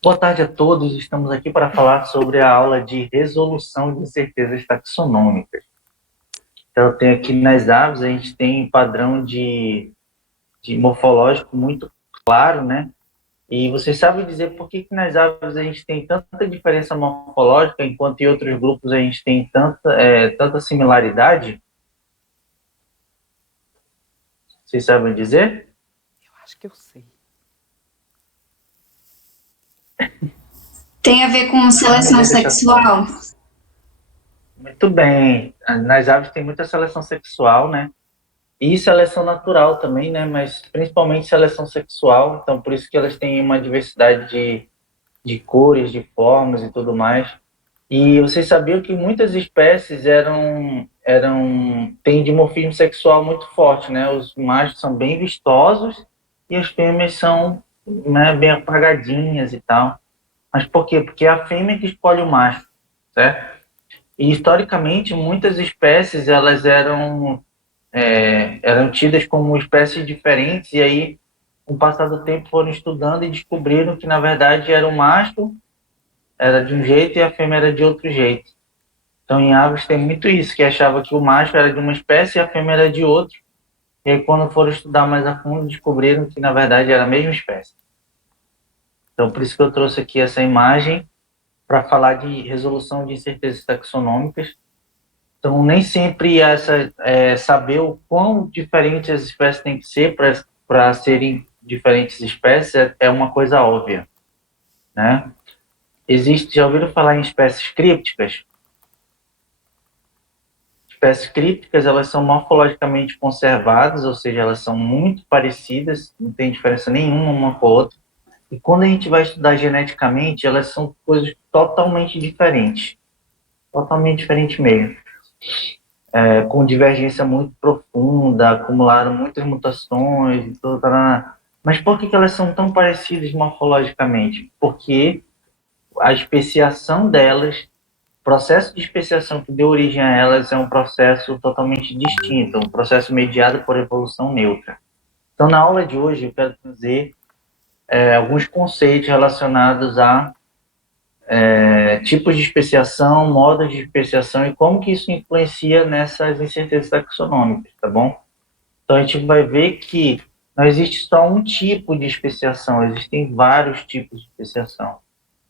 Boa tarde a todos. Estamos aqui para falar sobre a aula de resolução de incertezas taxonômicas. Então, eu tenho aqui nas aves, a gente tem padrão de morfológico muito claro, né? E vocês sabem dizer por que nas aves a gente tem tanta diferença morfológica, enquanto em outros grupos a gente tem tanta similaridade? Vocês sabem dizer? Acho que eu sei. Tem a ver com Não seleção vou deixar de falar. sexual? Muito bem. Nas aves tem muita seleção sexual, né? E seleção natural também, né? Mas principalmente seleção sexual. Então, por isso que elas têm uma diversidade de cores, de formas e tudo mais. E vocês sabiam que muitas espécies têm dimorfismo sexual muito forte, né? Os machos são bem vistosos e as fêmeas são, né, bem apagadinhas e tal. Mas por quê? Porque é a fêmea que escolhe o macho, certo? E historicamente muitas espécies eram tidas como espécies diferentes, e aí, com o passar do tempo, foram estudando e descobriram que, na verdade, era o macho era de um jeito e a fêmea era de outro jeito. Então, em aves tem muito isso, que achava que o macho era de uma espécie e a fêmea era de outro. E aí, quando foram estudar mais a fundo, descobriram que, na verdade, era a mesma espécie. Então, por isso que eu trouxe aqui essa imagem para falar de resolução de incertezas taxonômicas. Então, nem sempre saber o quão diferentes as espécies têm que ser para serem diferentes espécies é uma coisa óbvia, né? Já ouviram falar em espécies crípticas? Espécies crípticas, elas são morfologicamente conservadas, ou seja, elas são muito parecidas, não tem diferença nenhuma uma com a outra. E quando a gente vai estudar geneticamente, elas são coisas totalmente diferentes mesmo. Com divergência muito profunda, acumularam muitas mutações e tudo. Tarará. Mas por que elas são tão parecidas morfologicamente? Porque a especiação delas, o processo de especiação que deu origem a elas é um processo totalmente distinto, um processo mediado por evolução neutra. Então, na aula de hoje, eu quero trazer alguns conceitos relacionados a tipos de especiação, modos de especiação e como que isso influencia nessas incertezas taxonômicas, tá bom? Então a gente vai ver que não existe só um tipo de especiação, existem vários tipos de especiação.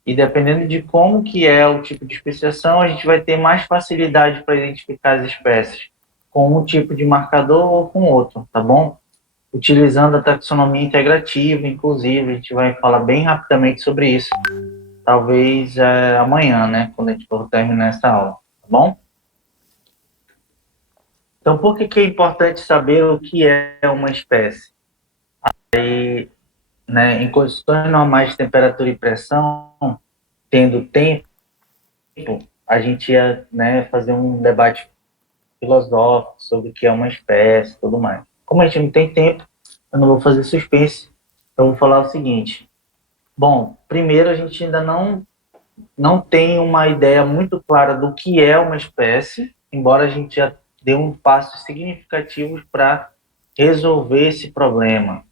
E dependendo de como que é o tipo de especiação, a gente vai ter mais facilidade para identificar as espécies com um tipo de marcador ou com outro, tá bom? Utilizando a taxonomia integrativa, inclusive, a gente vai falar bem rapidamente sobre isso, talvez amanhã, né, quando a gente for terminar essa aula, tá bom? Então, por que é importante saber o que é uma espécie? Né, em condições normais de temperatura e pressão, tendo tempo, a gente ia, né, fazer um debate filosófico sobre o que é uma espécie e tudo mais. Como a gente não tem tempo, eu não vou fazer suspense, eu vou falar o seguinte. Bom, primeiro a gente ainda não tem uma ideia muito clara do que é uma espécie, embora a gente já dê um passo significativo para resolver esse problema,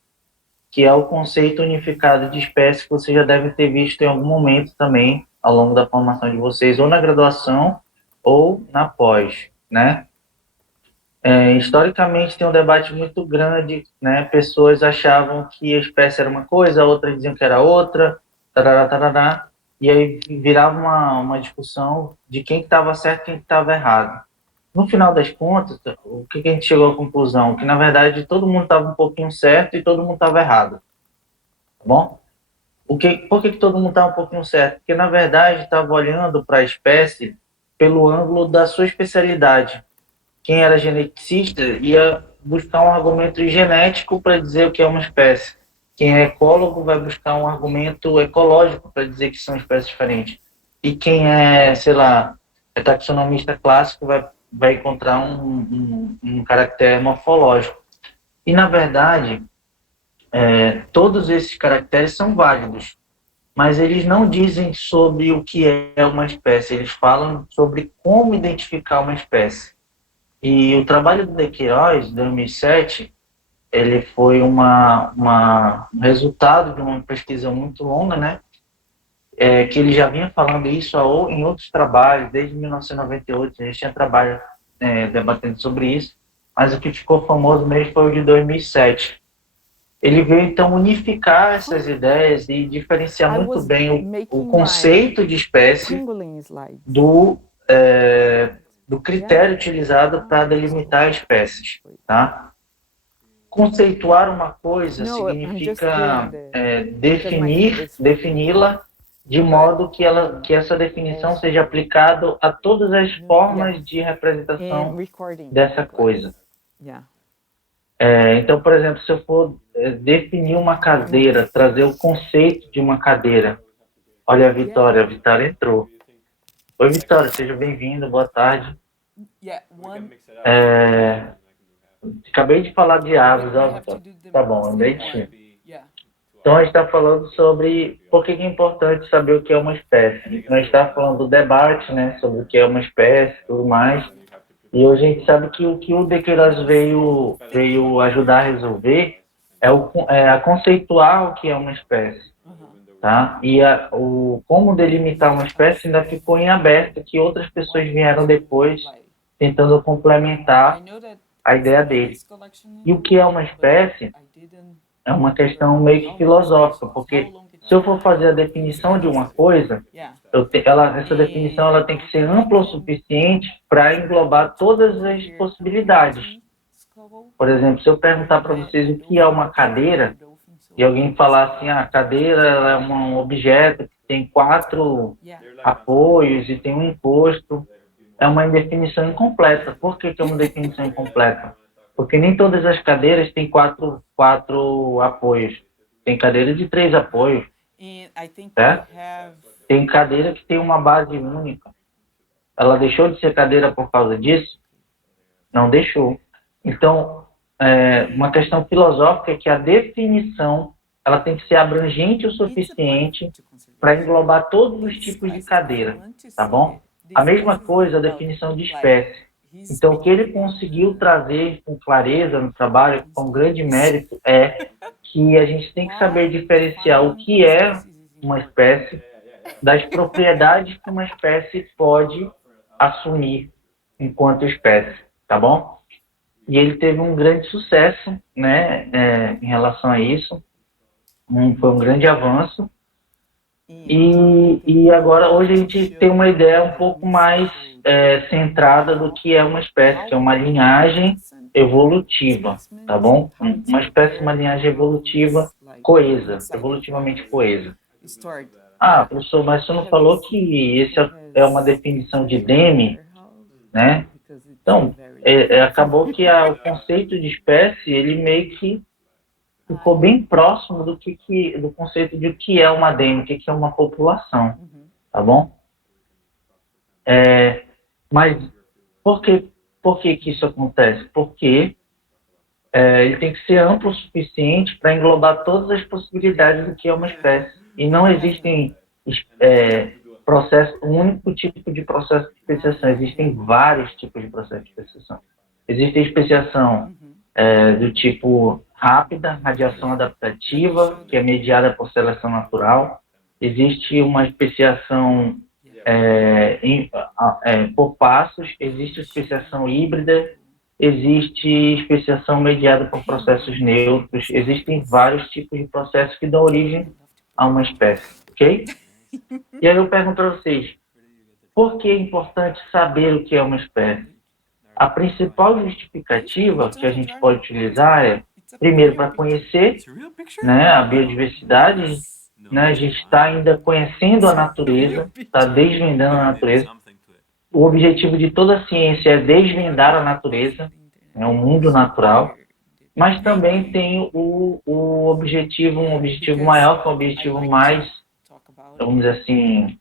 que é o conceito unificado de espécie, que você já deve ter visto em algum momento também ao longo da formação de vocês, ou na graduação ou na pós, né? Historicamente tem um debate muito grande, né? Pessoas achavam que a espécie era uma coisa, outras diziam que era outra, tarará, tarará, e aí virava uma discussão de quem estava certo e quem estava errado. No final das contas, o que a gente chegou à conclusão? Que, na verdade, todo mundo estava um pouquinho certo e todo mundo estava errado, tá bom? Por que todo mundo estava um pouquinho certo? Porque, na verdade, estava olhando para a espécie pelo ângulo da sua especialidade. Quem era geneticista ia buscar um argumento genético para dizer o que é uma espécie. Quem é ecólogo vai buscar um argumento ecológico para dizer que são espécies diferentes. E quem é, sei lá, taxonomista clássico vai encontrar um caractere morfológico. E, na verdade, todos esses caracteres são válidos, mas eles não dizem sobre o que é uma espécie, eles falam sobre como identificar uma espécie. E o trabalho do De Queiroz, de 2007, ele foi um resultado de uma pesquisa muito longa, né? que ele já vinha falando isso em outros trabalhos, desde 1998, a gente tinha trabalho debatendo sobre isso, mas o que ficou famoso mesmo foi o de 2007. Ele veio, então, unificar essas ideias e diferenciar muito bem o conceito de espécie do, do critério utilizado para delimitar espécies, tá? Conceituar uma coisa significa defini-la de modo que essa definição seja aplicada a todas as formas de representação dessa coisa. Então, por exemplo, se eu for definir uma cadeira, trazer o conceito de uma cadeira. Olha a Vitória entrou. Oi, Vitória, seja bem-vinda, boa tarde. Acabei de falar de aves, ó, Vitória. Tá bom, lembrei de ti. Então, a gente está falando sobre por que é importante saber o que é uma espécie. Nós estamos falando do debate, né, sobre o que é uma espécie e tudo mais. E hoje a gente sabe que o que o De Queiroz veio ajudar a resolver é a conceituar o que é uma espécie. Tá? E como delimitar uma espécie ainda ficou em aberto, que outras pessoas vieram depois tentando complementar a ideia dele. E o que é uma espécie é uma questão meio que filosófica, porque se eu for fazer a definição de uma coisa, essa definição ela tem que ser ampla o suficiente para englobar todas as possibilidades. Por exemplo, se eu perguntar para vocês o que é uma cadeira, e alguém falar assim, a cadeira é um objeto que tem 4 apoios e tem um encosto, é uma definição incompleta. Por que é uma definição incompleta? Porque nem todas as cadeiras têm quatro apoios. Tem cadeira de 3 apoios. Certo? Tem cadeira que tem uma base única. Ela deixou de ser cadeira por causa disso? Não deixou. Então, uma questão filosófica é que a definição ela tem que ser abrangente o suficiente para englobar todos os tipos de cadeira, tá bom? A mesma coisa a definição de espécie. Então, o que ele conseguiu trazer com clareza no trabalho, com um grande mérito, é que a gente tem que saber diferenciar o que é uma espécie das propriedades que uma espécie pode assumir enquanto espécie, tá bom? E ele teve um grande sucesso, né, em relação a isso. Foi um grande avanço. E agora, hoje, a gente tem uma ideia um pouco mais centrada do que é uma espécie, que é uma linhagem evolutiva, tá bom? Uma espécie, uma linhagem evolutiva coesa, evolutivamente coesa. Professor, mas você não falou que essa é uma definição de Demme, né? Então, acabou que o conceito de espécie, ele meio que ficou bem próximo do conceito de o que é uma Demme, o que é uma população, tá bom? Mas por que isso acontece? Porque ele tem que ser amplo o suficiente para englobar todas as possibilidades do que é uma espécie. E não existem um único tipo de processo de especiação, existem vários tipos de processo de especiação. Existe a especiação do tipo rápida, radiação adaptativa, que é mediada por seleção natural. Existe uma especiação por passos, existe especiação híbrida, existe especiação mediada por processos neutros, existem vários tipos de processos que dão origem a uma espécie, ok? E aí eu pergunto para vocês, por que é importante saber o que é uma espécie? A principal justificativa que a gente pode utilizar é, primeiro, para conhecer, né, a biodiversidade, né, a gente está ainda conhecendo a natureza, está desvendando a natureza. O objetivo de toda a ciência é desvendar a natureza, né, o mundo natural, mas também tem um objetivo maior, que é um objetivo mais, vamos dizer assim,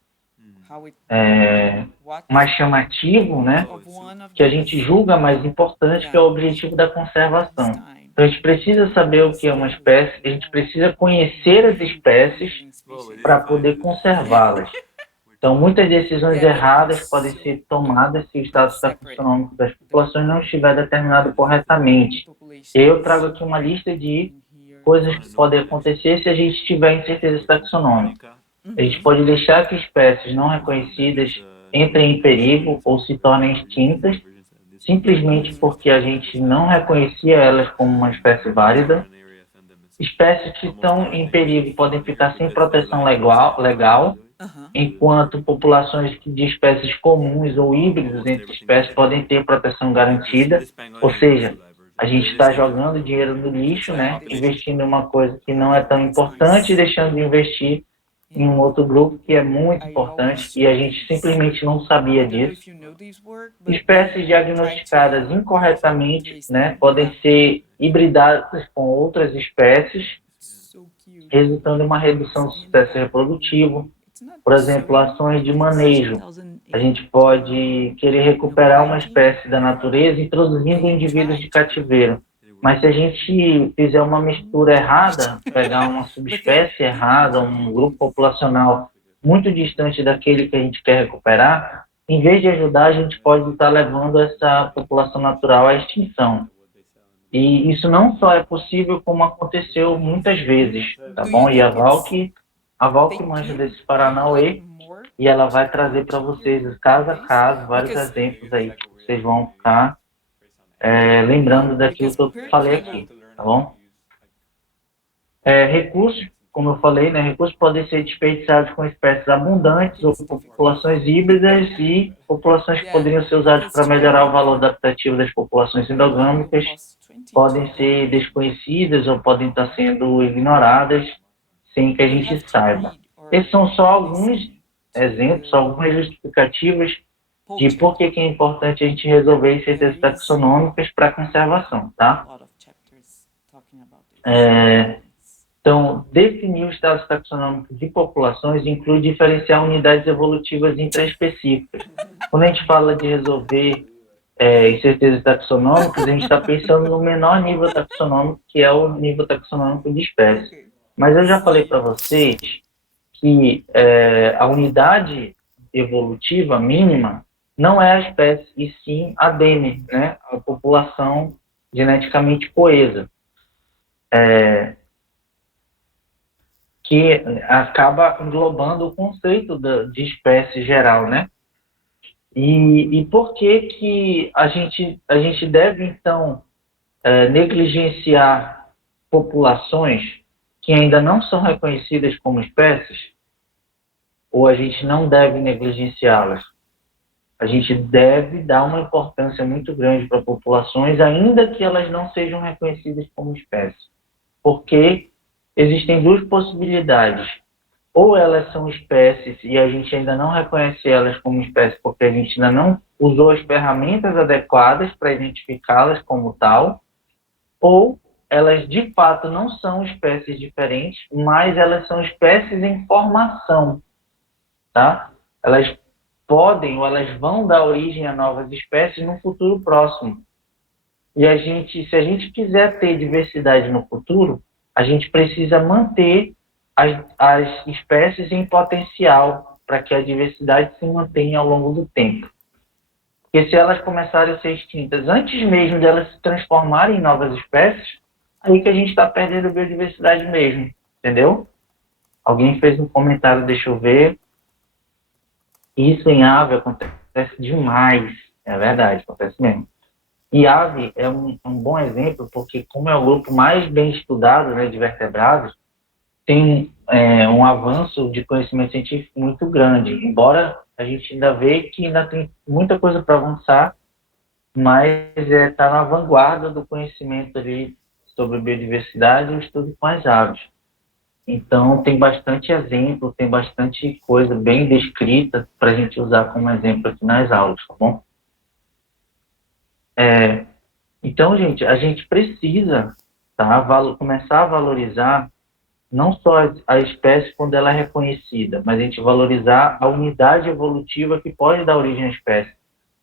mais chamativo, né, que a gente julga mais importante, que é o objetivo da conservação. Então, a gente precisa saber o que é uma espécie, a gente precisa conhecer as espécies para poder conservá-las. Então, muitas decisões erradas podem ser tomadas se o status taxonômico das populações não estiver determinado corretamente. Eu trago aqui uma lista de coisas que podem acontecer se a gente tiver incerteza taxonômica. A gente pode deixar que espécies não reconhecidas entrem em perigo ou se tornem extintas, simplesmente porque a gente não reconhecia elas como uma espécie válida. Espécies que estão em perigo podem ficar sem proteção legal, enquanto populações de espécies comuns ou híbridos entre espécies podem ter proteção garantida. Ou seja, a gente está jogando dinheiro no lixo, né? Investindo em uma coisa que não é tão importante e deixando de investir em um outro grupo que é muito importante e a gente simplesmente não sabia disso. Espécies diagnosticadas incorretamente, né, podem ser hibridadas com outras espécies, resultando em uma redução do sucesso reprodutivo. Por exemplo, ações de manejo. A gente pode querer recuperar uma espécie da natureza introduzindo indivíduos de cativeiro. Mas se a gente fizer uma mistura errada, pegar uma subespécie errada, um grupo populacional muito distante daquele que a gente quer recuperar, em vez de ajudar, a gente pode estar levando essa população natural à extinção. E isso não só é possível, como aconteceu muitas vezes, tá bom? E a Val que manja desses Paranauê, e ela vai trazer para vocês, caso a caso, vários exemplos aí que vocês vão ficar lembrando daquilo que eu falei aqui, tá bom? Recursos, como eu falei, né, recursos podem ser desperdiçados com espécies abundantes ou com populações híbridas e populações que poderiam ser usadas para melhorar o valor adaptativo das populações endogâmicas podem ser desconhecidas ou podem estar sendo ignoradas sem que a gente saiba. Esses são só alguns exemplos, algumas justificativas de por que é importante a gente resolver incertezas taxonômicas para a conservação, tá? Então, definir os estados taxonômicos de populações inclui diferenciar unidades evolutivas intraespecíficas. Quando a gente fala de resolver incertezas taxonômicas, a gente está pensando no menor nível taxonômico, que é o nível taxonômico de espécie. Mas eu já falei para vocês que a unidade evolutiva mínima não é a espécie, e sim a DEME, né? A população geneticamente coesa. Que acaba englobando o conceito de espécie geral, né? E por que a gente deve, então, negligenciar populações que ainda não são reconhecidas como espécies? Ou a gente não deve negligenciá-las? A gente deve dar uma importância muito grande para populações, ainda que elas não sejam reconhecidas como espécies. Porque existem duas possibilidades. Ou elas são espécies e a gente ainda não reconhece elas como espécies porque a gente ainda não usou as ferramentas adequadas para identificá-las como tal, ou elas de fato não são espécies diferentes, mas elas são espécies em formação, tá? Elas podem ou elas vão dar origem a novas espécies no futuro próximo. E se a gente quiser ter diversidade no futuro, a gente precisa manter as espécies em potencial para que a diversidade se mantenha ao longo do tempo. Porque se elas começarem a ser extintas antes mesmo de elas se transformarem em novas espécies, aí que a gente está perdendo biodiversidade mesmo, entendeu? Alguém fez um comentário, deixa eu ver. Isso em ave acontece demais, é verdade, acontece mesmo. E ave é um bom exemplo porque como é o grupo mais bem estudado, né, de vertebrados, tem um avanço de conhecimento científico muito grande, embora a gente ainda vê que ainda tem muita coisa para avançar, mas está na vanguarda do conhecimento ali sobre biodiversidade e o estudo com as aves. Então, tem bastante exemplo, tem bastante coisa bem descrita para a gente usar como exemplo aqui nas aulas, tá bom? Então, gente, a gente precisa começar a valorizar não só a espécie quando ela é reconhecida, mas a gente valorizar a unidade evolutiva que pode dar origem à espécie.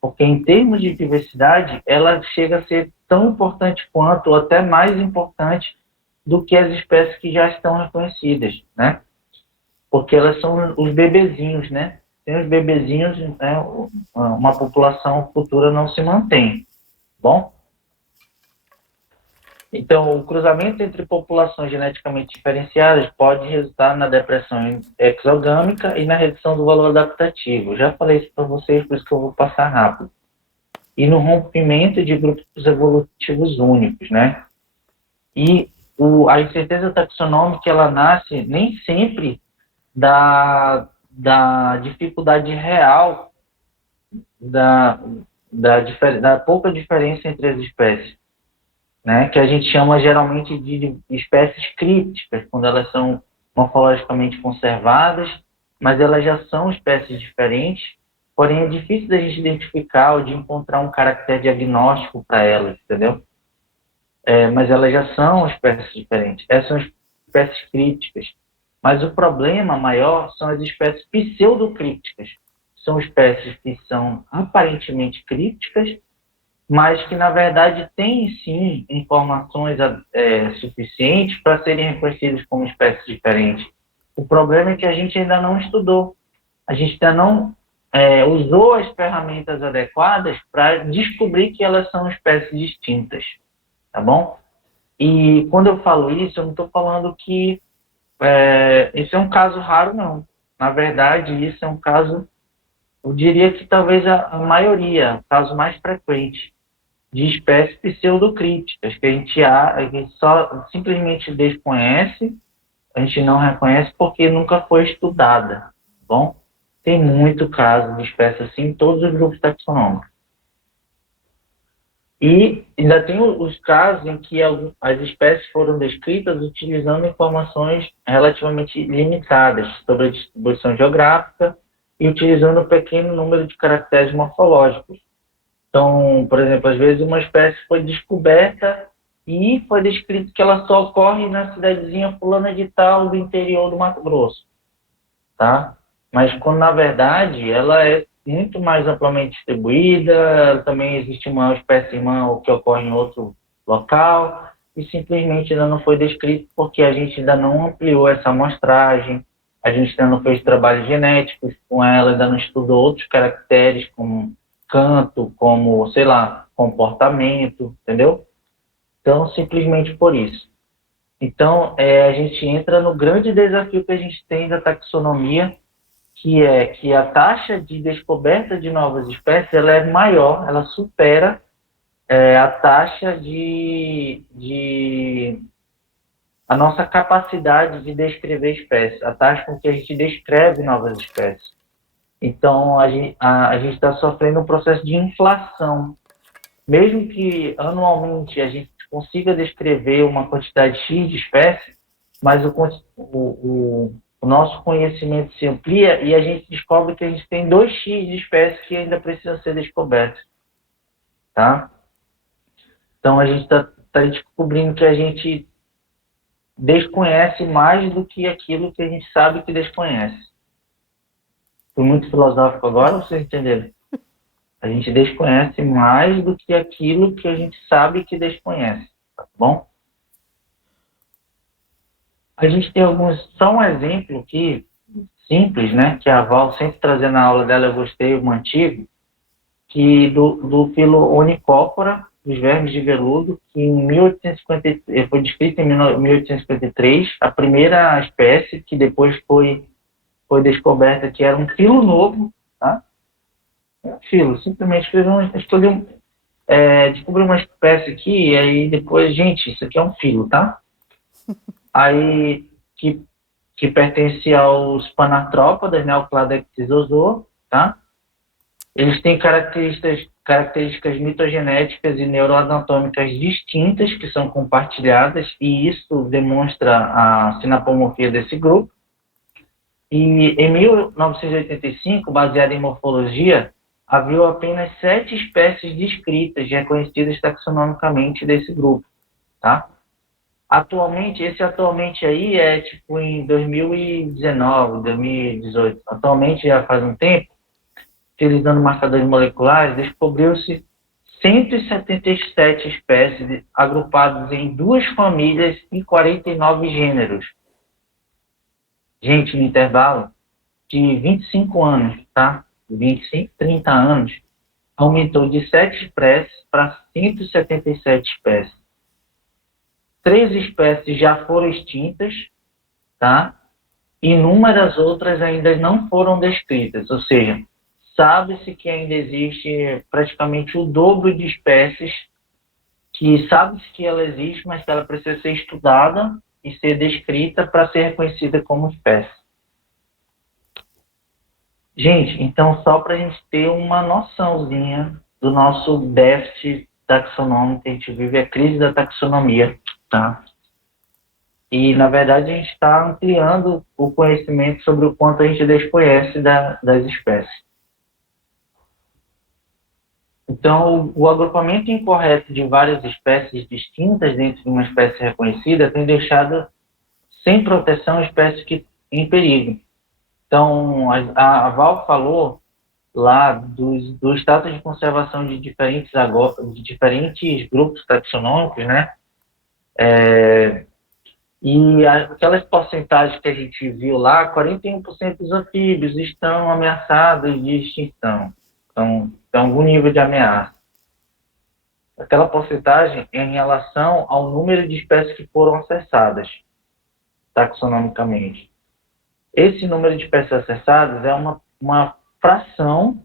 Porque em termos de diversidade, ela chega a ser tão importante quanto, ou até mais importante do que as espécies que já estão reconhecidas, né? Porque elas são os bebezinhos, né? Sem os bebezinhos, né, uma população futura não se mantém. Bom? Então, o cruzamento entre populações geneticamente diferenciadas pode resultar na depressão exogâmica e na redução do valor adaptativo. Já falei isso para vocês, por isso que eu vou passar rápido. E no rompimento de grupos evolutivos únicos, né? E a incerteza taxonômica, ela nasce nem sempre da dificuldade real da pouca diferença entre as espécies, né? Que a gente chama geralmente de espécies crípticas, quando elas são morfologicamente conservadas, mas elas já são espécies diferentes, porém é difícil da gente identificar ou de encontrar um caractere diagnóstico para elas, entendeu? Mas elas já são espécies diferentes. Essas são espécies crípticas. Mas o problema maior são as espécies pseudocrípticas. São espécies que são aparentemente crípticas, mas que, na verdade, têm, sim, informações suficientes para serem reconhecidas como espécies diferentes. O problema é que a gente ainda não estudou. A gente ainda não usou as ferramentas adequadas para descobrir que elas são espécies distintas, tá bom? E quando eu falo isso, eu não estou falando que esse é um caso raro, não. Na verdade, isso é um caso, eu diria que talvez a maioria, o caso mais frequente de espécies pseudocríticas, que a gente só simplesmente desconhece, a gente não reconhece porque nunca foi estudada, tá bom? Tem muito caso de espécies assim em todos os grupos taxonômicos. E ainda tem os casos em que as espécies foram descritas utilizando informações relativamente limitadas sobre a distribuição geográfica e utilizando um pequeno número de caracteres morfológicos. Então, por exemplo, às vezes uma espécie foi descoberta e foi descrito que ela só ocorre na cidadezinha fulana de tal do interior do Mato Grosso, tá? Mas quando, na verdade, ela é muito mais amplamente distribuída, também existe uma espécie irmã que ocorre em outro local, e simplesmente ainda não foi descrito porque a gente ainda não ampliou essa amostragem, a gente ainda não fez trabalhos genéticos com ela, ainda não estudou outros caracteres como canto, como, sei lá, comportamento, entendeu? Então, simplesmente por isso. Então, a gente entra no grande desafio que a gente tem da taxonomia, que é que a taxa de descoberta de novas espécies ela é maior, ela supera a taxa a nossa capacidade de descrever espécies, a taxa com que a gente descreve novas espécies. Então, a gente está sofrendo um processo de inflação. Mesmo que anualmente a gente consiga descrever uma quantidade X de espécies, mas o nosso conhecimento se amplia e a gente descobre que a gente tem 2x de espécies que ainda precisam ser descobertas, tá? Então, a gente está descobrindo que a gente desconhece mais do que aquilo que a gente sabe que desconhece. Foi muito filosófico agora, vocês entenderam? A gente desconhece mais do que aquilo que a gente sabe que desconhece, tá bom? A gente tem só um exemplo aqui, simples, né, que a Val sempre trazendo na aula dela, eu gostei, um antigo, que do filo Onicópora, dos vermes de veludo, que em 1850, foi descrito em 1853, a primeira espécie que depois foi descoberta que era um filo novo, tá? Um filo, simplesmente descobri uma espécie aqui, e aí depois, gente, isso aqui é um filo, tá? Aí, que pertence aos Panartrópodas, né, o Cladexisosor, tá? Eles têm características mitogenéticas e neuroanatômicas distintas que são compartilhadas, e isso demonstra a sinapomorfia desse grupo. E em 1985, baseado em morfologia, havia apenas 7 espécies descritas e reconhecidas taxonomicamente desse grupo, tá? Atualmente aí é tipo em 2019, 2018. Atualmente, já faz um tempo, utilizando marcadores moleculares, descobriu-se 177 espécies agrupadas em 2 famílias e 49 gêneros. Gente, no intervalo de 25 anos, tá? 25, 30 anos, aumentou de 7 espécies para 177 espécies. 3 espécies já foram extintas, tá? Inúmeras outras ainda não foram descritas, ou seja, sabe-se que ainda existe praticamente o dobro de espécies que sabe-se que ela existe, mas que ela precisa ser estudada e ser descrita para ser reconhecida como espécie. Gente, então só para a gente ter uma noçãozinha do nosso déficit taxonômico que a gente vive, a crise da taxonomia, tá? E, na verdade, a gente está ampliando o conhecimento sobre o quanto a gente desconhece das espécies. Então, o agrupamento incorreto de várias espécies distintas dentro de uma espécie reconhecida tem deixado sem proteção espécies em perigo. Então, a Val falou lá do status de conservação de diferentes grupos taxonômicos, né? E aquelas porcentagens que a gente viu lá, 41% dos anfíbios estão ameaçados de extinção. Então, tem algum nível de ameaça. Aquela porcentagem é em relação ao número de espécies que foram acessadas taxonomicamente. Esse número de espécies acessadas é uma fração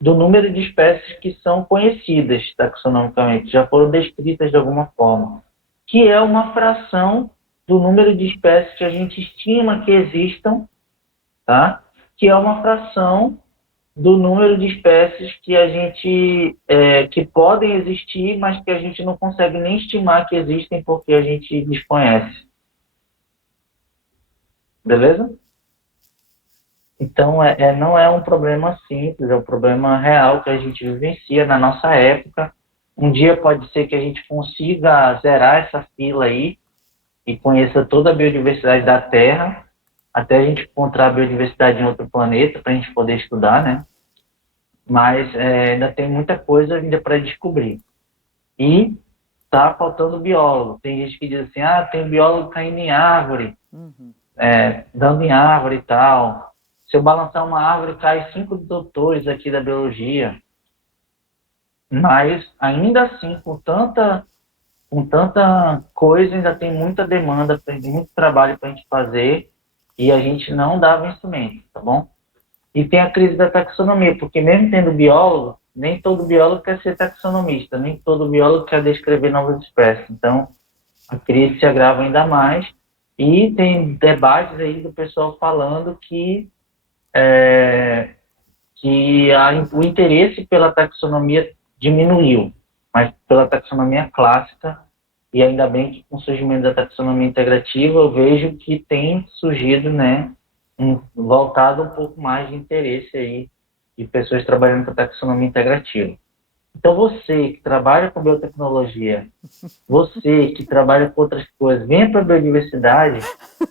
do número de espécies que são conhecidas taxonomicamente, já foram descritas de alguma forma, que é uma fração do número de espécies que a gente estima que existam, tá? Que é uma fração do número de espécies que a gente que podem existir, mas que a gente não consegue nem estimar que existem porque a gente desconhece. Beleza? Então, não é um problema simples, é um problema real que a gente vivencia na nossa época. Um dia pode ser que a gente consiga zerar essa fila aí e conheça toda a biodiversidade da Terra, até a gente encontrar a biodiversidade em outro planeta para a gente poder estudar, né? Mas ainda tem muita coisa ainda para descobrir. E tá faltando biólogo. Tem gente que diz assim, tem biólogo caindo em árvore, dando em árvore e tal. Se eu balançar uma árvore, cai 5 doutores aqui da biologia. Mas, ainda assim, com tanta coisa, ainda tem muita demanda, tem muito trabalho para a gente fazer e a gente não dá vencimento, tá bom? E tem a crise da taxonomia, porque mesmo tendo biólogo, nem todo biólogo quer ser taxonomista, nem todo biólogo quer descrever novas espécies. Então, a crise se agrava ainda mais e tem debates aí do pessoal falando que o interesse pela taxonomia diminuiu, mas pela taxonomia clássica, e ainda bem que com o surgimento da taxonomia integrativa eu vejo que tem surgido, né, voltado um pouco mais de interesse aí de pessoas trabalhando com a taxonomia integrativa. Então você que trabalha com biotecnologia, você que trabalha com outras coisas, venha para a biodiversidade,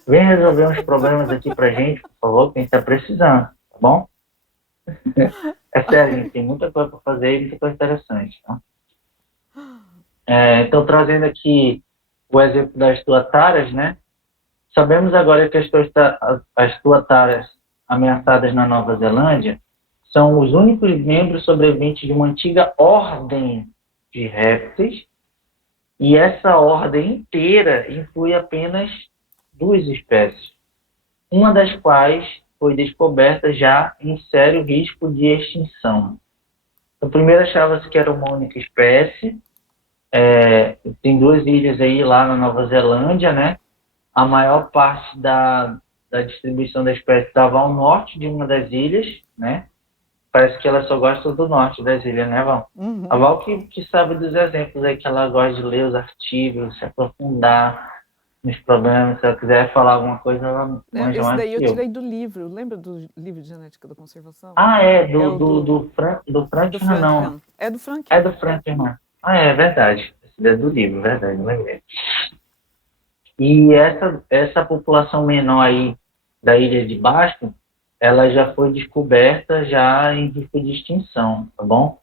venha resolver uns problemas aqui para a gente, por favor, que a gente está precisando, tá bom? É sério, gente, tem muita coisa para fazer e muita coisa interessante. Tá? Então, trazendo aqui o exemplo das tuataras, né? Sabemos agora que as tuataras ameaçadas na Nova Zelândia são os únicos membros sobreviventes de uma antiga ordem de répteis, e essa ordem inteira inclui apenas 2 espécies, uma das quais foi descoberta já em sério risco de extinção. Então, primeiro achava-se que era uma única espécie, tem 2 ilhas aí lá na Nova Zelândia, né? A maior parte da distribuição da espécie estava ao norte de uma das ilhas, né? Parece que ela só gosta do norte das ilhas, né, Val? Uhum. A Val que sabe dos exemplos aí, que ela gosta de ler os artigos, se aprofundar nos problemas. Se ela quiser falar alguma coisa, ela manja Esse mais daí que eu eu. tirei do livro. Lembra do livro de Genética da Conservação? Do Franklin, não. Franklin. É do Franklin. É do Franklin, não. É verdade. Esse é do livro, verdade, lembrei. E essa população menor aí da Ilha de Basco, ela já foi descoberta já em risco de extinção, tá bom?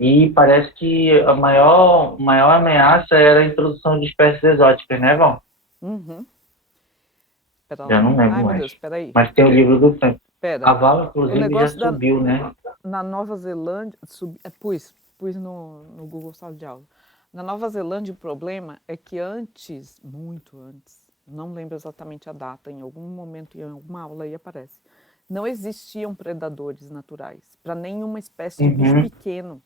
E parece que a maior ameaça era a introdução de espécies exóticas, né, Val? Uhum. Pera Já lá. não lembro Ai, meu mais. Deus, peraí. Mas tem o livro do Frank. A Pera. Val, O inclusive, já negócio subiu, né? na Nova Zelândia, pus no Google Sala de Aula. Na Nova Zelândia, o problema é que antes, muito antes, não lembro exatamente a data, em algum momento, em alguma aula aí aparece, não existiam predadores naturais para nenhuma espécie de bicho Uhum. pequeno.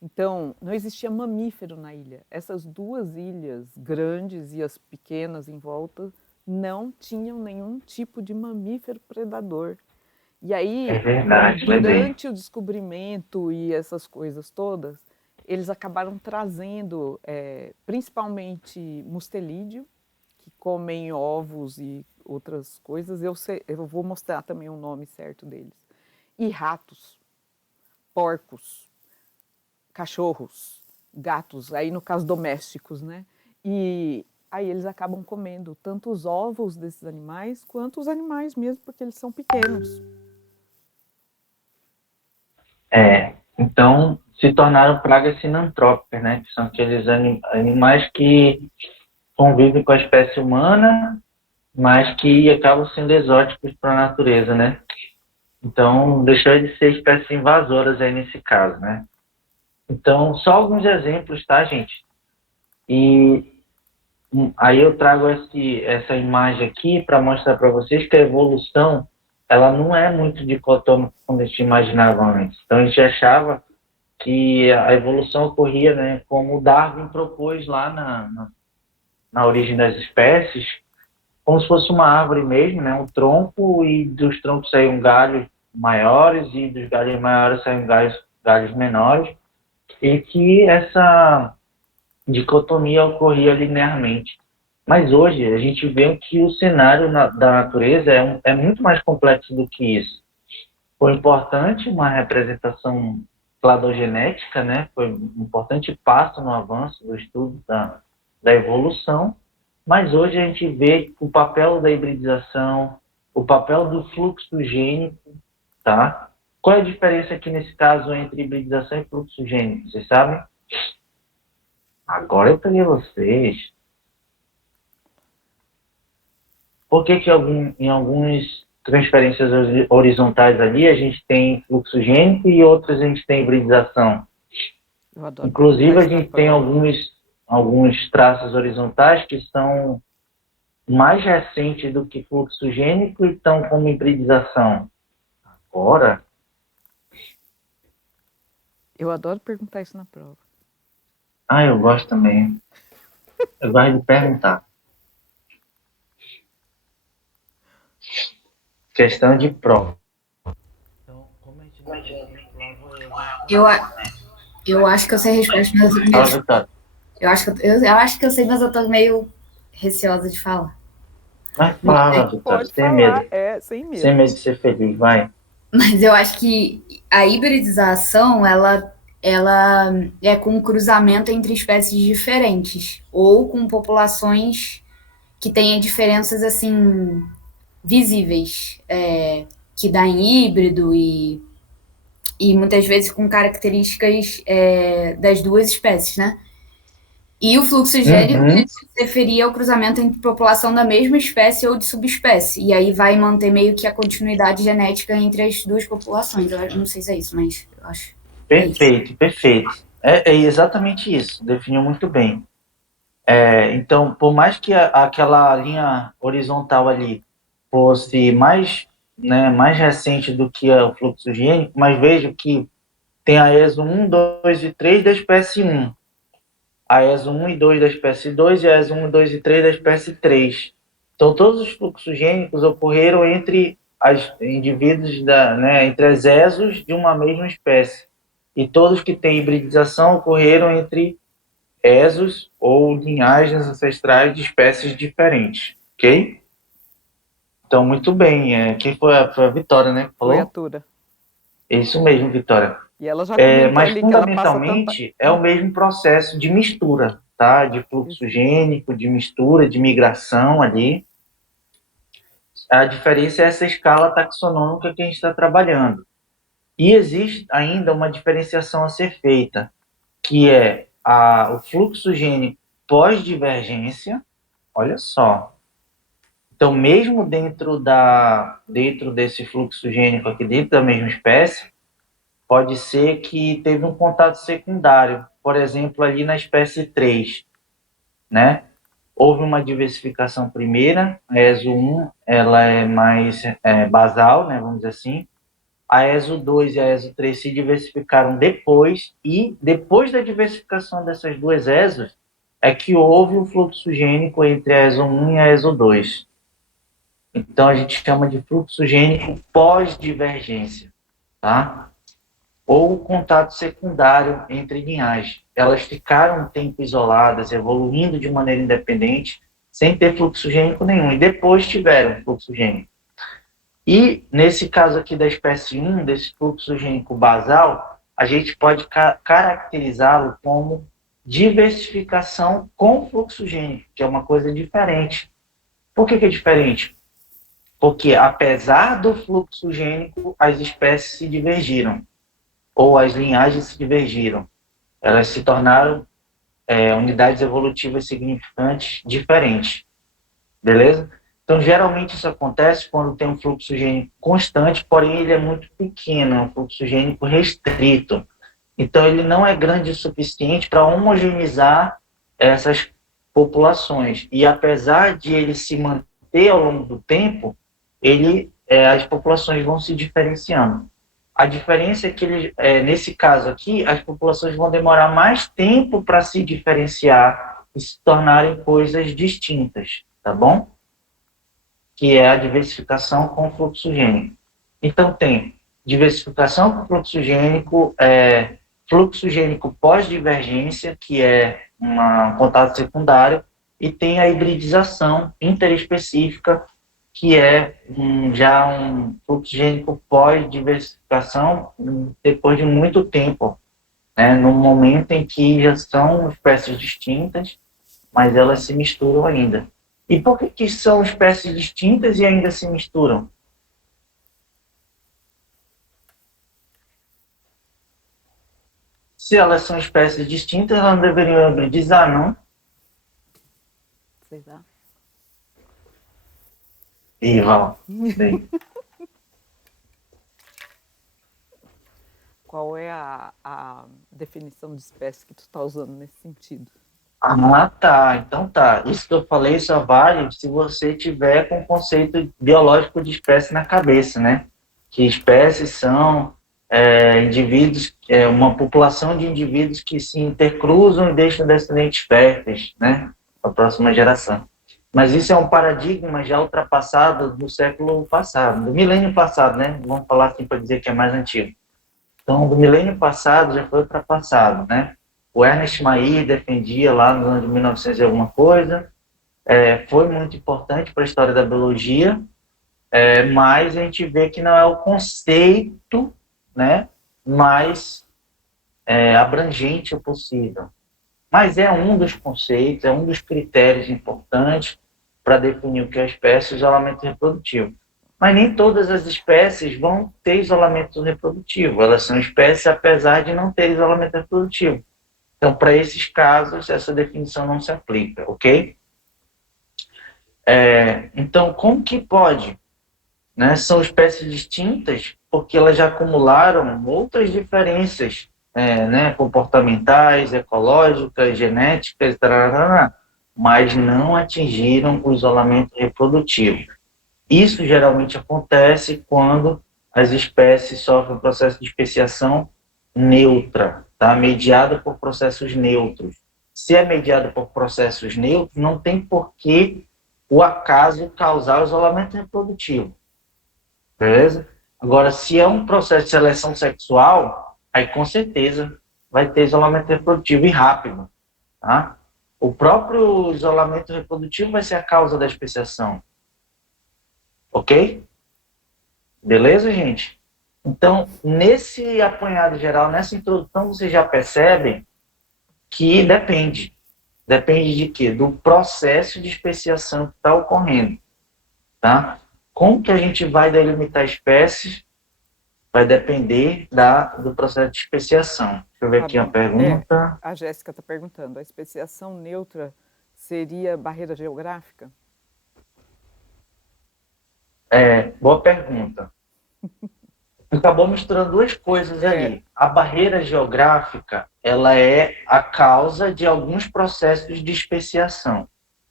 Então, não existia mamífero na ilha. Essas duas ilhas grandes e as pequenas em volta não tinham nenhum tipo de mamífero predador. E É aí, verdade, lembrei. durante o descobrimento e essas coisas todas, eles acabaram trazendo, principalmente mustelídeo, que comem ovos e outras coisas. Eu vou mostrar também o nome certo deles. E ratos, porcos, cachorros, gatos, aí no caso domésticos, né? E aí eles acabam comendo tanto os ovos desses animais quanto os animais mesmo, porque eles são pequenos. Então se tornaram pragas sinantrópicas, né? Que são aqueles animais que convivem com a espécie humana, mas que acabam sendo exóticos para a natureza, né? Então, deixou de ser espécies invasoras aí nesse caso, né? Então, só alguns exemplos, tá, gente? E aí eu trago essa imagem aqui para mostrar para vocês que a evolução, ela não é muito dicotômica como a gente imaginava antes. Então, a gente achava que a evolução ocorria, né, como Darwin propôs lá na origem das espécies, como se fosse uma árvore mesmo, né, um tronco, e dos troncos saíam galhos maiores e dos galhos maiores saíam galhos menores, e que essa dicotomia ocorria linearmente. Mas hoje a gente vê que o cenário da natureza é muito mais complexo do que isso. Foi importante uma representação cladogenética, né? Foi um importante passo no avanço do estudo da evolução, mas hoje a gente vê o papel da hibridização, o papel do fluxo gênico, tá? Qual é a diferença aqui nesse caso entre hibridização e fluxo gênico? Vocês sabem? Agora eu peguei vocês. Por que que em algumas transferências horizontais ali a gente tem fluxo gênico e outras a gente tem hibridização? Eu adoro perguntar Inclusive a isso na gente tem prova. alguns traços horizontais que são mais recentes do que fluxo gênico e estão como hibridização. Agora, Eu adoro perguntar isso na prova. eu gosto também. Eu gosto de perguntar. Questão de prova. Então, como a gente não tem tempo, Eu, a- eu acho que eu sei a resposta, mas eu tô fala, meio, Vitória. eu acho que eu sei, mas eu tô meio receosa de falar. Mas fala, Vitória, Pode sem falar, medo. sem Sem medo. medo de ser feliz, vai. Mas eu acho que a hibridização, ela é com um cruzamento entre espécies diferentes, ou com populações que tenham diferenças, assim, visíveis, que dá em híbrido e muitas vezes com características das duas espécies, né? E o fluxo gênico Uhum. se referia ao cruzamento entre população da mesma espécie ou de subespécie. E aí vai manter meio que a continuidade genética entre as duas populações. Eu não sei se é isso, mas eu acho que é isso. Perfeito, perfeito. É exatamente isso, definiu muito bem. Então, por mais que aquela linha horizontal ali fosse mais, né, mais recente do que o fluxo gênico, mas veja que tem a ESO 1, 2 e 3 da espécie 1, a ESO 1 e 2 da espécie 2 e a ESO 1, 2 e 3 da espécie 3. Então, todos os fluxos gênicos ocorreram entre os indivíduos, né, entre as ESOs de uma mesma espécie. E todos que têm hibridização ocorreram entre esos ou linhagens ancestrais de espécies diferentes, ok? Então, muito bem. Quem foi a Vitória, né? Que Foi a falou? Tura. É isso mesmo, Vitória. E ela já comentou Mas, ali que ela passa tanta. fundamentalmente, é o mesmo processo de mistura, tá? De fluxo gênico, de mistura, de migração ali. A diferença é essa escala taxonômica que a gente está trabalhando. E existe ainda uma diferenciação a ser feita, que é o fluxo gênico pós-divergência. Olha só. Então, mesmo dentro desse fluxo gênico aqui, dentro da mesma espécie, pode ser que teve um contato secundário. por exemplo, ali na espécie 3, né? Houve uma diversificação primeira, a ESO 1 ela é mais basal, né, vamos dizer assim. A ESO 2 e a ESO 3 se diversificaram depois, e depois da diversificação dessas duas ESOs, é que houve o fluxo gênico entre a ESO 1 e a ESO 2. Então, a gente chama de fluxo gênico pós-divergência, tá? Ou contato secundário entre linhagens. Elas ficaram um tempo isoladas, evoluindo de maneira independente, sem ter fluxo gênico nenhum, e depois tiveram fluxo gênico. E, nesse caso aqui da espécie 1, desse fluxo gênico basal, a gente pode caracterizá-lo como diversificação com fluxo gênico, que é uma coisa diferente. Por que é diferente? Porque, apesar do fluxo gênico, as espécies se divergiram, ou as linhagens se divergiram. Elas se tornaram unidades evolutivas significantes diferentes. Beleza? Então, geralmente isso acontece quando tem um fluxo gênico constante, porém ele é muito pequeno, é um fluxo gênico restrito. Então, ele não é grande o suficiente para homogeneizar essas populações. E apesar de ele se manter ao longo do tempo, as populações vão se diferenciando. A diferença é que, nesse caso aqui, as populações vão demorar mais tempo para se diferenciar e se tornarem coisas distintas, tá bom? Que é a diversificação com fluxo gênico. Então, tem diversificação com fluxo gênico pós-divergência, que é um contato secundário, e tem a hibridização interespecífica, que é já um fluxo gênico pós-diversificação depois de muito tempo, né, no momento em que já são espécies distintas, mas elas se misturam ainda. E por que são espécies distintas e ainda se misturam? Se elas são espécies distintas, elas não deveriam hibridizar, não? Sei lá. E Val, bem. Qual é a definição de espécie que tu está usando nesse sentido? Ah, tá. Então tá. Isso que eu falei só vale se você tiver com o conceito biológico de espécie na cabeça, né? Que espécies são indivíduos, uma população de indivíduos que se intercruzam e deixam descendentes férteis, né? Para a próxima geração. Mas isso é um paradigma já ultrapassado do século passado, do milênio passado, né? Vamos falar assim para dizer que é mais antigo. Então, do milênio passado já foi ultrapassado, né? O Ernest Mayr defendia lá no ano de 1900 e alguma coisa, foi muito importante para a história da biologia, mas a gente vê que não é o conceito, né, mais abrangente possível. Mas é um dos conceitos, é um dos critérios importantes para definir o que é espécie, o isolamento reprodutivo. Mas nem todas as espécies vão ter isolamento reprodutivo, elas são espécies apesar de não ter isolamento reprodutivo. Então, para esses casos, essa definição não se aplica, ok? Então, como que pode? Né? São espécies distintas porque elas já acumularam outras diferenças né? Comportamentais, ecológicas, genéticas, tarará, mas não atingiram o isolamento reprodutivo. Isso geralmente acontece quando as espécies sofrem um processo de especiação neutra, tá? Mediada por processos neutros. Se é mediada por processos neutros, não tem por que o acaso causar o isolamento reprodutivo. Beleza? Agora, se é um processo de seleção sexual, aí com certeza vai ter isolamento reprodutivo e rápido. Tá? O próprio isolamento reprodutivo vai ser a causa da especiação. Ok? Beleza, gente? Então, nesse apanhado geral, nessa introdução, vocês já percebem que depende. Depende de quê? Do processo de especiação que está ocorrendo. Tá? Como que a gente vai delimitar espécies vai depender do processo de especiação. Deixa eu ver aqui uma pergunta. A Jéssica está perguntando, a especiação neutra seria barreira geográfica? Boa pergunta. Acabou misturando duas coisas ali. A barreira geográfica, ela é a causa de alguns processos de especiação.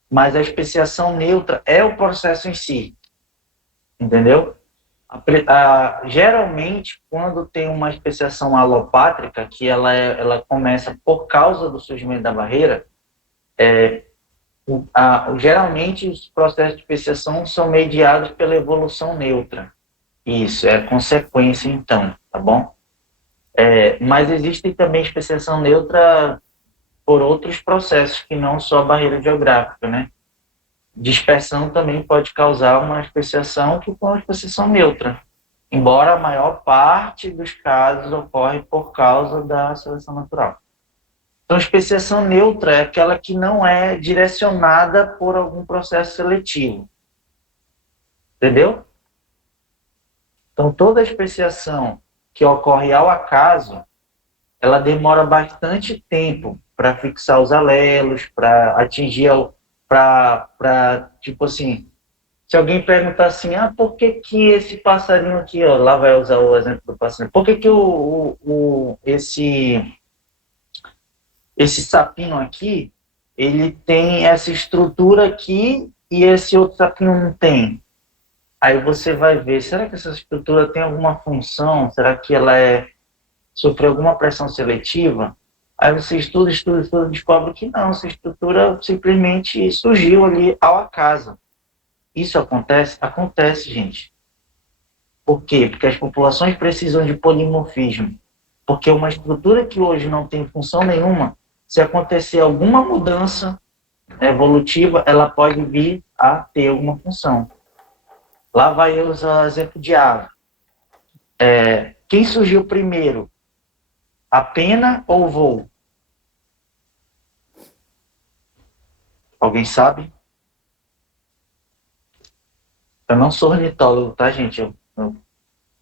Mas a especiação neutra é o processo em si, entendeu? Geralmente, quando tem uma especiação alopátrica, que ela começa por causa do surgimento da barreira, geralmente os processos de especiação são mediados pela evolução neutra. Isso, é consequência, então, tá bom? Mas existe também especiação neutra por outros processos, que não só a barreira geográfica, né? Dispersão também pode causar uma especiação que for uma especiação neutra, embora a maior parte dos casos ocorre por causa da seleção natural. Então, especiação neutra é aquela que não é direcionada por algum processo seletivo. Entendeu? Então, toda especiação que ocorre ao acaso, ela demora bastante tempo para fixar os alelos, para atingir, tipo assim, se alguém perguntar assim, por que esse passarinho aqui, ó, lá vai usar o exemplo do passarinho, por que esse sapinho aqui, ele tem essa estrutura aqui e esse outro sapinho não tem? Aí você vai ver, será que essa estrutura tem alguma função? Será que ela sofreu alguma pressão seletiva? Aí você estuda, descobre que não, essa estrutura simplesmente surgiu ali ao acaso. Isso acontece? Acontece, gente. Por quê? Porque as populações precisam de polimorfismo. Porque uma estrutura que hoje não tem função nenhuma, se acontecer alguma mudança evolutiva, ela pode vir a ter alguma função. Lá vai eu usar o exemplo de ave. Quem surgiu primeiro? A pena ou o voo? Alguém sabe? Eu não sou ornitólogo, tá, gente?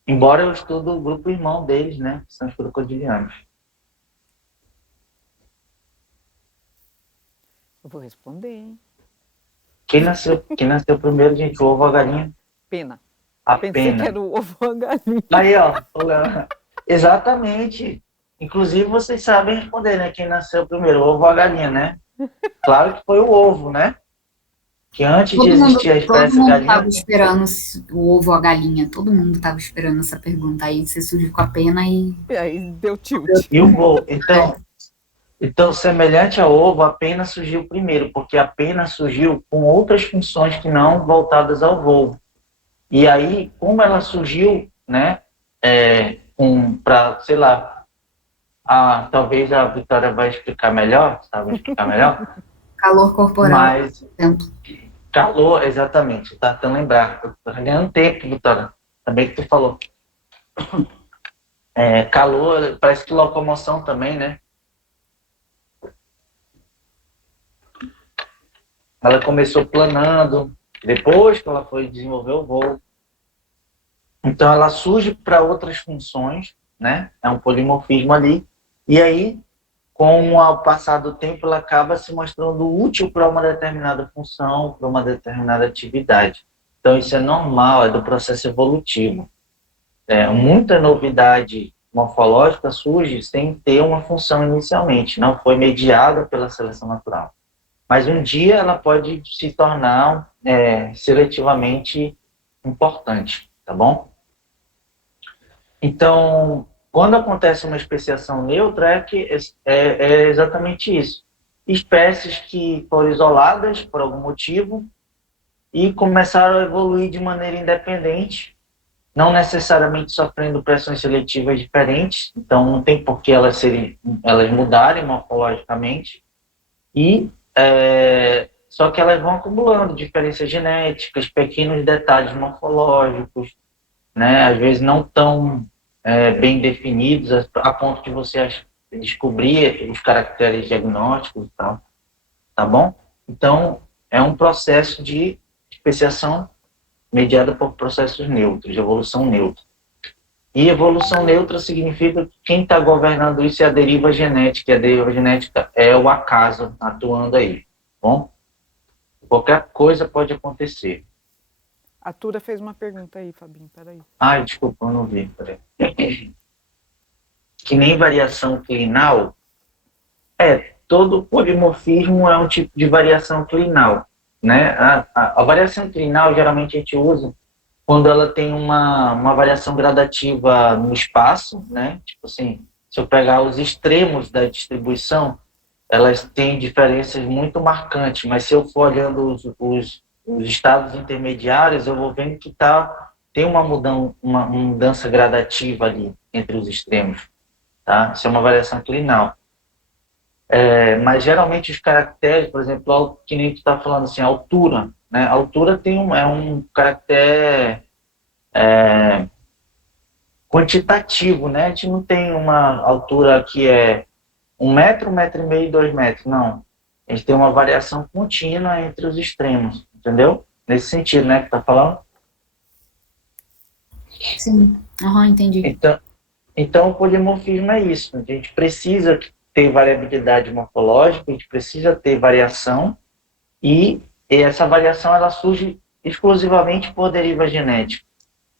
Embora eu estudo o grupo irmão deles, né? Que são os crocodilianos. Eu vou responder, hein? Quem nasceu primeiro, gente? O ovo ou a galinha? Pena. A Pensei pena. que era o ovo ou a galinha. Aí, ó. Exatamente. Inclusive, vocês sabem responder, né? Quem nasceu primeiro, o ovo ou a galinha, né? Claro que foi o ovo, né? Que antes de existir a espécie todo mundo galinha... estava esperando o ovo ou a galinha. Todo mundo estava esperando essa pergunta. Aí você surgiu com a pena e... Aí deu tilt. E o voo. Então, semelhante ao ovo, a pena surgiu primeiro, porque a pena surgiu com outras funções que não voltadas ao voo. E aí, como ela surgiu, né, para, sei lá, talvez a Vitória vai explicar melhor, sabe explicar melhor? Calor corporal. Mas, calor, exatamente, tá tentando lembrar. Eu tô ganhando tempo, Vitória, também que tu falou. Calor, parece que locomoção também, né? Ela começou planando, depois que ela foi desenvolver o voo. Então, ela surge para outras funções, né? É um polimorfismo ali. E aí, com o passar do tempo, ela acaba se mostrando útil para uma determinada função, para uma determinada atividade. Então, isso é normal, é do processo evolutivo. Muita novidade morfológica surge sem ter uma função inicialmente, não foi mediada pela seleção natural. Mas um dia ela pode se tornar seletivamente importante, tá bom? Então, quando acontece uma especiação neutra, é exatamente isso. Espécies que foram isoladas por algum motivo e começaram a evoluir de maneira independente, não necessariamente sofrendo pressões seletivas diferentes, então não tem por que elas mudarem morfologicamente, só que elas vão acumulando diferenças genéticas, pequenos detalhes morfológicos, né, às vezes não tão bem definidos a ponto de você descobrir os caracteres diagnósticos e tal, tá bom? Então, é um processo de especiação mediada por processos neutros, de evolução neutra. E evolução neutra significa que quem está governando isso é a deriva genética, e a deriva genética é o acaso atuando aí, bom? Qualquer coisa pode acontecer. A Tura fez uma pergunta aí, Fabinho, peraí. Desculpa, eu não vi, peraí. Que nem variação clinal, Todo polimorfismo é um tipo de variação clinal, né? A variação clinal geralmente a gente usa quando ela tem uma variação gradativa no espaço, né? Tipo assim, se eu pegar os extremos da distribuição, elas têm diferenças muito marcantes, mas se eu for olhando os estados intermediários, eu vou vendo que tem uma mudança gradativa ali entre os extremos, tá? Isso é uma variação clinal. Mas geralmente os caracteres, por exemplo, que nem tu está falando assim, a altura, né? A altura é um caractere quantitativo, né? A gente não tem uma altura que é 1 metro, 1,5 metro, 2 metros, não. A gente tem uma variação contínua entre os extremos, entendeu? Nesse sentido, né, que tá falando? Sim, entendi. Então, o polimorfismo é isso. A gente precisa ter variabilidade morfológica, a gente precisa ter variação, e essa variação ela surge exclusivamente por deriva genética.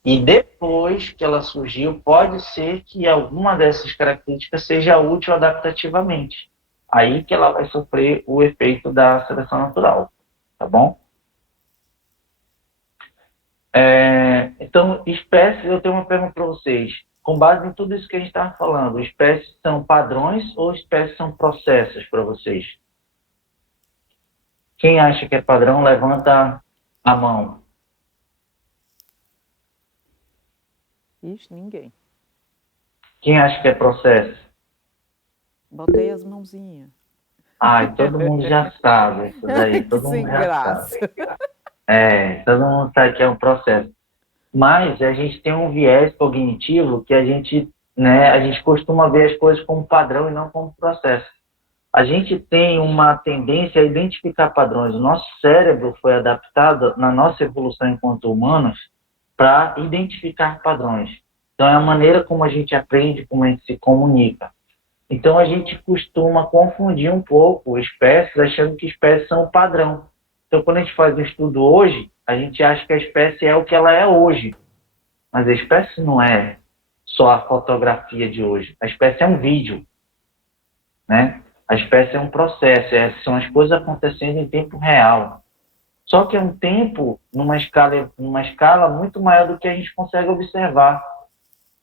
E depois que ela surgiu, pode ser que alguma dessas características seja útil adaptativamente. Aí que ela vai sofrer o efeito da seleção natural, tá bom? Então, espécies, eu tenho uma pergunta para vocês. Com base em tudo isso que a gente estava falando, espécies são padrões ou espécies são processos para vocês? Quem acha que é padrão, levanta a mão. Ixi, ninguém. Quem acha que é processo? Botei as mãozinhas. Ai, todo mundo já sabe isso daí, Que todo sem mundo já graça. sabe. Todo mundo sabe que é um processo. Mas a gente tem um viés cognitivo que a gente costuma ver as coisas como padrão e não como processo. A gente tem uma tendência a identificar padrões. O nosso cérebro foi adaptado, na nossa evolução enquanto humanos, para identificar padrões. Então, é a maneira como a gente aprende, como a gente se comunica. Então, a gente costuma confundir um pouco espécies, achando que espécies são o padrão. Então, quando a gente faz um estudo hoje, a gente acha que a espécie é o que ela é hoje. Mas a espécie não é só a fotografia de hoje. A espécie é um vídeo, né? A espécie é um processo, são as coisas acontecendo em tempo real. Só que é um tempo numa escala muito maior do que a gente consegue observar.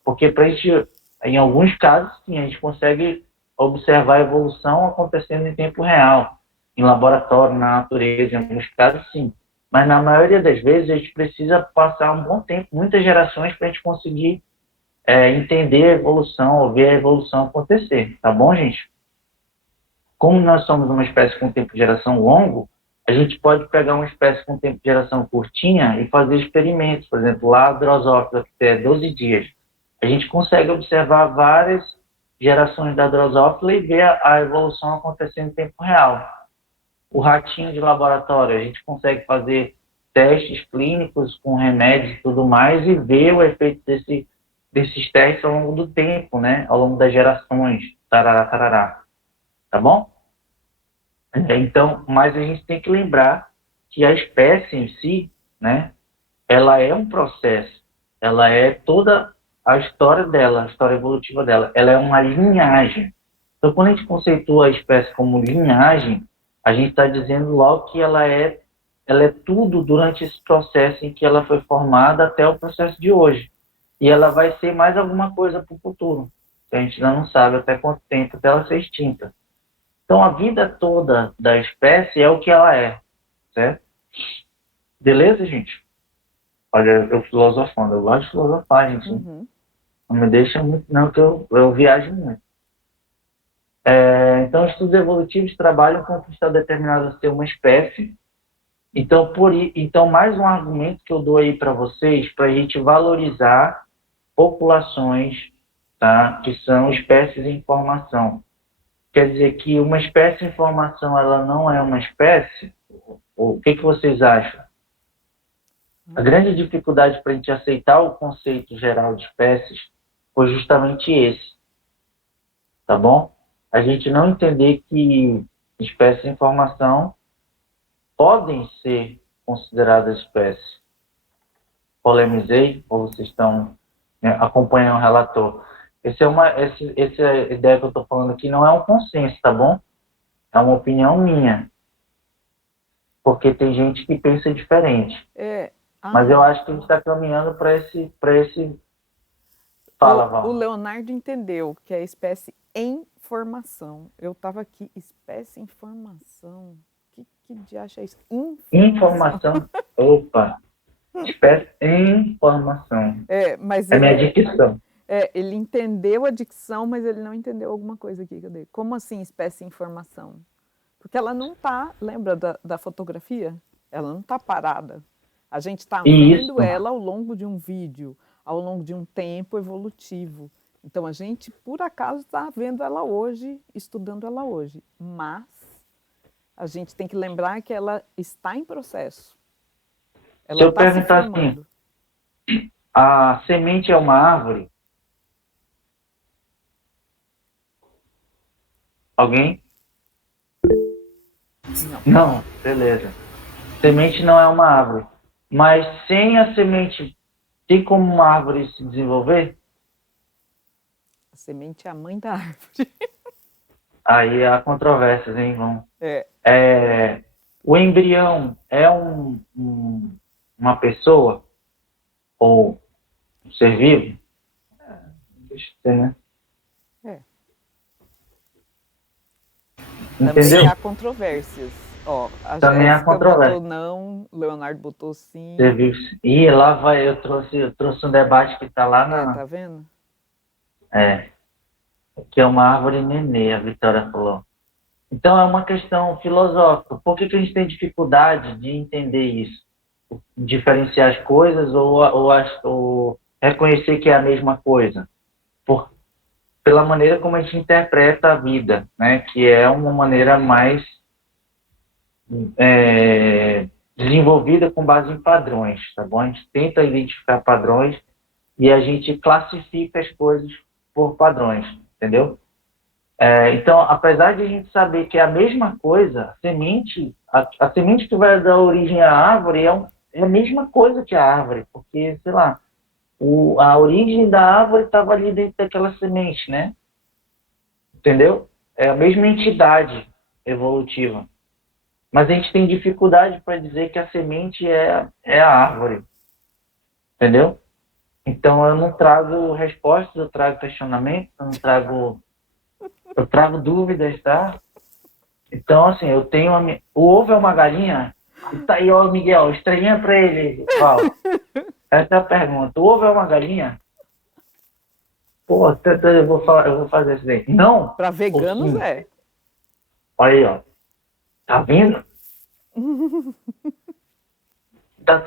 Porque para a gente, em alguns casos, sim, a gente consegue observar a evolução acontecendo em tempo real, em laboratório, na natureza, em alguns casos, sim. Mas na maioria das vezes a gente precisa passar um bom tempo, muitas gerações, para a gente conseguir entender a evolução, ou ver a evolução acontecer. Tá bom, gente? Como nós somos uma espécie com tempo de geração longo, a gente pode pegar uma espécie com tempo de geração curtinha e fazer experimentos. Por exemplo, lá a Drosophila, que tem 12 dias. A gente consegue observar várias gerações da Drosophila e ver a evolução acontecendo em tempo real. O ratinho de laboratório, a gente consegue fazer testes clínicos com remédios e tudo mais e ver o efeito desses testes ao longo do tempo, né? Ao longo das gerações. Tarará, tarará. Tá bom? Então, mas a gente tem que lembrar que a espécie em si, né? Ela é um processo. Ela é toda a história dela, a história evolutiva dela. Ela é uma linhagem. Então, quando a gente conceitua a espécie como linhagem, a gente está dizendo logo que ela é tudo durante esse processo em que ela foi formada até o processo de hoje. E ela vai ser mais alguma coisa para o futuro, que a gente ainda não sabe até quanto tempo até ela ser extinta. Então, a vida toda da espécie é o que ela é, certo? Beleza, gente? Olha, eu filosofando, eu gosto de filosofar, gente. Uhum. Não me deixa muito, não, que eu viajo muito. Então, estudos evolutivos trabalham com o que está determinado a ser uma espécie. Então, mais um argumento que eu dou aí para vocês, para a gente valorizar populações, tá? Que são espécies em formação. Quer dizer que uma espécie em formação, ela não é uma espécie? O que vocês acham? A grande dificuldade para a gente aceitar o conceito geral de espécies foi justamente esse, tá bom? A gente não entender que espécies em formação podem ser consideradas espécies. Polemizei, ou vocês estão acompanhando o relator? Essa ideia que eu estou falando aqui não é um consenso, tá bom? É uma opinião minha. Porque tem gente que pensa diferente. Mas eu acho que a gente está caminhando para esse... Fala, Val. O Leonardo entendeu que é espécie em formação. Eu estava aqui, espécie em formação. Que diacho é isso? Informação. Opa! Espécie em formação. Mas é minha dicção. Ele entendeu a dicção, mas ele não entendeu alguma coisa aqui. Cadê? Como assim espécie em formação? Porque ela não está, lembra da fotografia? Ela não está parada. A gente está vendo ela ao longo de um vídeo, ao longo de um tempo evolutivo. Então, a gente, por acaso, está vendo ela hoje, estudando ela hoje. Mas a gente tem que lembrar que ela está em processo. Ela se eu perguntar assim, a semente é uma árvore? Alguém? Não, beleza. Semente não é uma árvore. Mas sem a semente, tem como uma árvore se desenvolver? A semente é a mãe da árvore. Aí há controvérsias, hein, João? O embrião é uma pessoa? Ou um ser vivo? Deixa eu ver, né? Entendeu? Também há controvérsias. A Também há Jéssica controvérsia. botou não, o Leonardo botou sim. Ser vivo. Ih, lá vai, eu trouxe um debate que está lá na... Tá vendo? Que é uma árvore nenê, a Vitória falou. Então é uma questão filosófica. Por que a gente tem dificuldade de entender isso? Diferenciar as coisas ou reconhecer que é a mesma coisa? Pela maneira como a gente interpreta a vida, né? Que é uma maneira mais desenvolvida com base em padrões, tá bom? A gente tenta identificar padrões e a gente classifica as coisas por padrões, entendeu? Então, apesar de a gente saber que é a mesma coisa, a semente que vai dar origem à árvore é a mesma coisa que a árvore, porque, sei lá, a origem da árvore estava ali dentro daquela semente, né? Entendeu? É a mesma entidade evolutiva. Mas a gente tem dificuldade para dizer que a semente é a árvore. Entendeu? Então, eu não trago respostas, eu trago questionamentos, eu trago dúvidas, tá? Então, assim, eu tenho... O ovo é uma galinha? Tá aí, ó, Miguel, estrelinha para ele, Paulo. Essa é a pergunta. O ovo é uma galinha? Pô, eu vou fazer isso daí. Não. Para veganos é. Olha aí, ó. Tá vendo?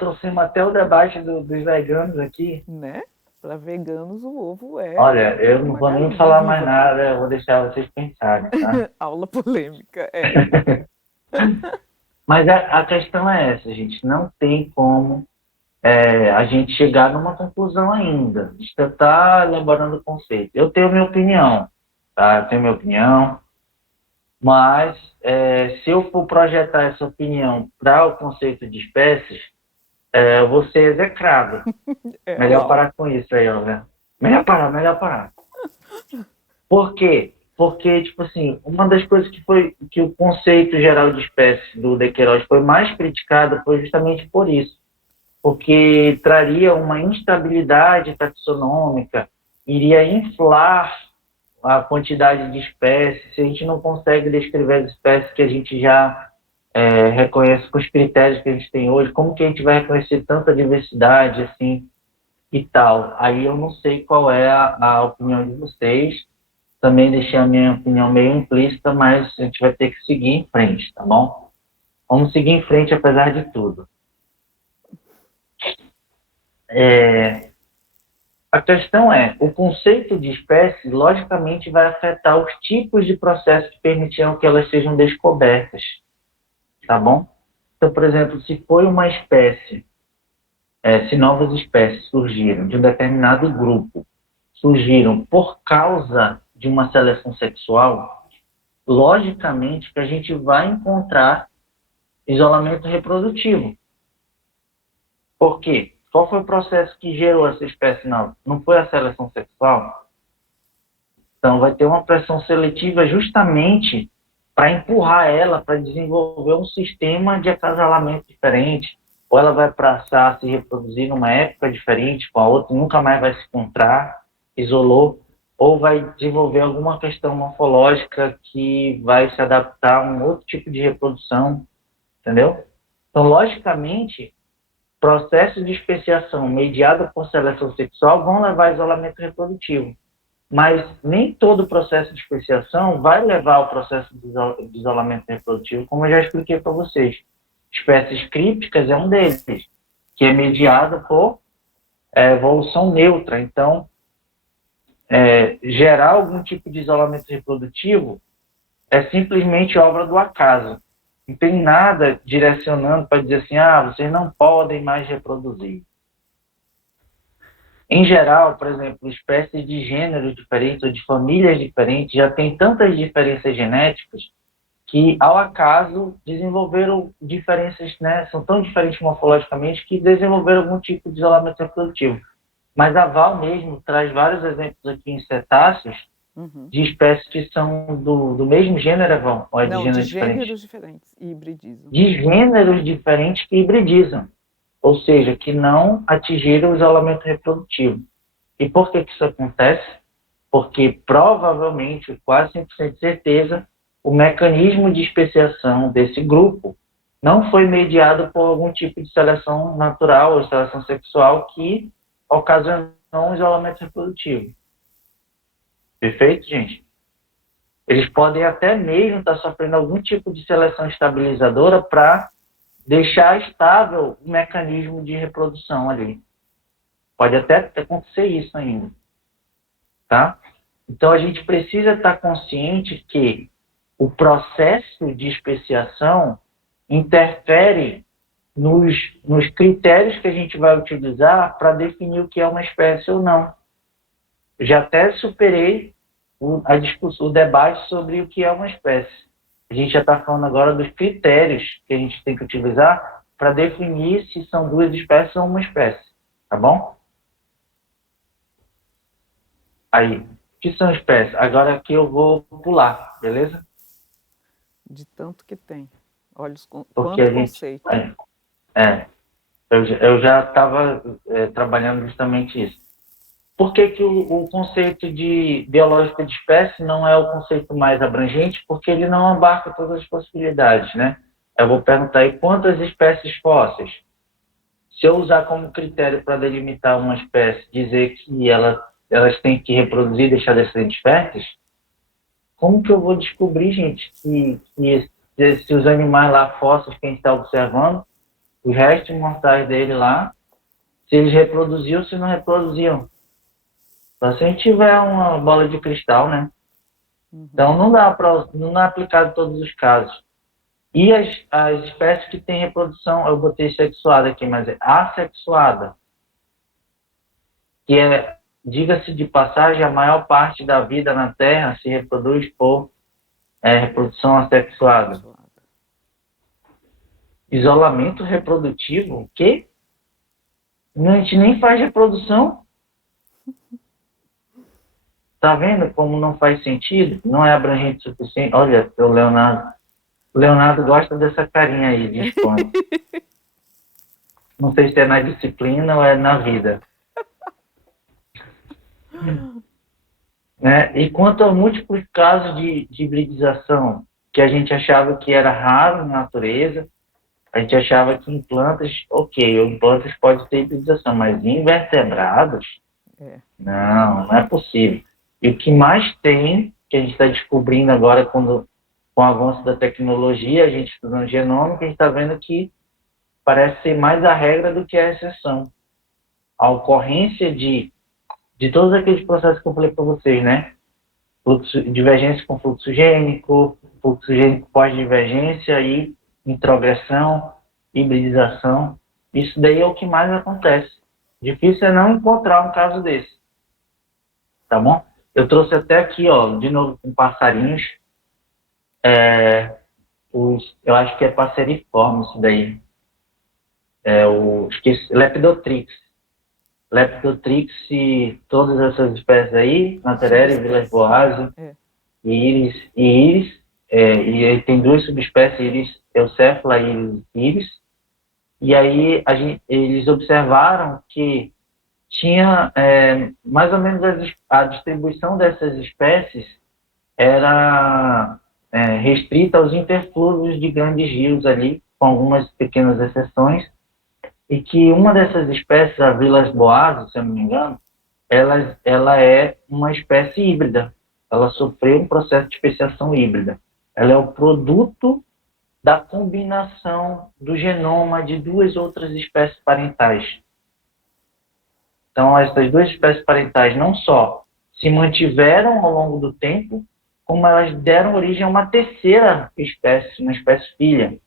Trouxemos até o debate dos veganos aqui. Né? Para veganos, o ovo é... Olha, eu não vou nem falar mais nada, eu vou deixar vocês pensarem, tá? Aula polêmica, Mas a questão é essa, gente. Não tem como a gente chegar numa conclusão ainda. A gente está elaborando o conceito. Eu tenho minha opinião, tá? Eu tenho minha opinião. Mas, se eu for projetar essa opinião para o conceito de espécies, eu vou ser execrado. Melhor parar com isso aí, ó, né? Melhor parar. Por quê? Porque, tipo assim, uma das coisas que o conceito geral de espécie do De Queiroz foi mais criticado foi justamente por isso. Porque traria uma instabilidade taxonômica, iria inflar a quantidade de espécies, se a gente não consegue descrever as espécies que a gente já reconhece com os critérios que a gente tem hoje, como que a gente vai reconhecer tanta diversidade, assim, e tal. Aí eu não sei qual é a opinião de vocês, também deixei a minha opinião meio implícita, mas a gente vai ter que seguir em frente, tá bom? Vamos seguir em frente apesar de tudo. A questão o conceito de espécie, logicamente, vai afetar os tipos de processos que permitiram que elas sejam descobertas, tá bom? Então, por exemplo, se foi uma espécie, se novas espécies surgiram de um determinado grupo, surgiram por causa de uma seleção sexual, logicamente que a gente vai encontrar isolamento reprodutivo. Por quê? Qual foi o processo que gerou essa espécie nova? Não foi a seleção sexual? Então, vai ter uma pressão seletiva justamente para empurrar ela para desenvolver um sistema de acasalamento diferente, ou ela vai passar a se reproduzir numa época diferente com a outra, nunca mais vai se encontrar, isolou, ou vai desenvolver alguma questão morfológica que vai se adaptar a um outro tipo de reprodução, entendeu? Então, logicamente, processos de especiação mediados por seleção sexual vão levar a isolamento reprodutivo. Mas nem todo processo de especiação vai levar ao processo de isolamento reprodutivo, como eu já expliquei para vocês. Espécies crípticas é um deles, que é mediado por evolução neutra. Então, gerar algum tipo de isolamento reprodutivo é simplesmente obra do acaso. Não tem nada direcionando para dizer assim, vocês não podem mais reproduzir. Em geral, por exemplo, espécies de gêneros diferentes ou de famílias diferentes já têm tantas diferenças genéticas que, ao acaso, desenvolveram diferenças, né? São tão diferentes morfologicamente que desenvolveram algum tipo de isolamento reprodutivo. Mas a Val mesmo traz vários exemplos aqui em cetáceos de espécies que são do mesmo gênero, Val? Ou Não, de de gêneros diferentes e hibridizam. De gêneros diferentes que hibridizam. Ou seja, que não atingiram o isolamento reprodutivo. E por que isso acontece? Porque provavelmente, quase 100% de certeza, o mecanismo de especiação desse grupo não foi mediado por algum tipo de seleção natural ou seleção sexual que ocasionou um isolamento reprodutivo. Perfeito, gente? Eles podem até mesmo estar sofrendo algum tipo de seleção estabilizadora para deixar estável o mecanismo de reprodução ali. Pode até acontecer isso ainda. Tá? Então, a gente precisa estar consciente que o processo de especiação interfere nos critérios que a gente vai utilizar para definir o que é uma espécie ou não. Eu já até superei o debate sobre o que é uma espécie. A gente já está falando agora dos critérios que a gente tem que utilizar para definir se são duas espécies ou uma espécie. Tá bom? Aí, o que são espécies? Agora aqui eu vou pular, beleza? De tanto que tem. Olha Porque quanto conceito. Eu já estava trabalhando justamente isso. Por que o conceito de biológico de espécie não é o conceito mais abrangente? Porque ele não abarca todas as possibilidades, né? Eu vou perguntar aí quantas espécies fósseis. Se eu usar como critério para delimitar uma espécie, dizer que elas têm que reproduzir e deixar descendentes férteis, como que eu vou descobrir, gente, se os animais lá fósseis que a gente está observando, os restos mortais dele lá, se eles reproduziam ou se não reproduziam? Só se a gente tiver uma bola de cristal, né? Então não é aplicado em todos os casos. E as espécies que têm reprodução, eu botei sexuada aqui, mas é assexuada, que é, diga-se de passagem, a maior parte da vida na Terra se reproduz por reprodução assexuada. Isolamento reprodutivo, o quê? A gente nem faz reprodução. Tá vendo como não faz sentido? Não é abrangente o suficiente. Olha, o Leonardo. O Leonardo gosta dessa carinha aí de esponja. Não sei se é na disciplina ou é na vida. Né? E quanto a múltiplos casos de hibridização, que a gente achava que era raro na natureza, a gente achava que em plantas, em plantas pode ter hibridização, mas em invertebrados, não é possível. E o que mais tem, que a gente está descobrindo agora com o avanço da tecnologia, a gente estudando genômica, a gente está vendo que parece ser mais a regra do que a exceção. A ocorrência de todos aqueles processos que eu falei para vocês, né? Divergência com fluxo gênico pós-divergência e introgressão, hibridização. Isso daí é o que mais acontece. Difícil é não encontrar um caso desse. Tá bom? Eu trouxe até aqui, de novo com passarinhos. Eu acho que é passeriforme isso daí. Lepidopteryx. Leptotrix e todas essas espécies aí, Anterera, Vilas Boas, Iris, e aí tem duas subespécies, Iris eucéfala e Iris. E aí eles observaram que tinha mais ou menos a distribuição dessas espécies era restrita aos interflúvios de grandes rios ali, com algumas pequenas exceções, e que uma dessas espécies, a Vilas Boas, se eu não me engano, ela é uma espécie híbrida. Ela sofreu um processo de especiação híbrida. Ela é o produto da combinação do genoma de duas outras espécies parentais. Então, essas duas espécies parentais não só se mantiveram ao longo do tempo, como elas deram origem a uma terceira espécie, uma espécie filha.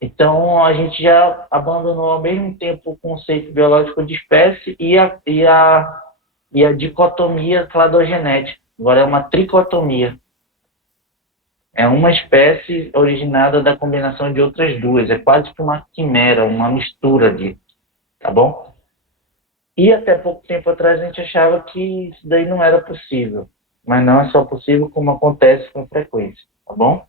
Então, a gente já abandonou ao mesmo tempo o conceito biológico de espécie e a dicotomia cladogenética. Agora é uma tricotomia. É uma espécie originada da combinação de outras duas. É quase que uma quimera, uma mistura de, tá bom? E até pouco tempo atrás a gente achava que isso daí não era possível. Mas não é só possível, como acontece com frequência, tá bom?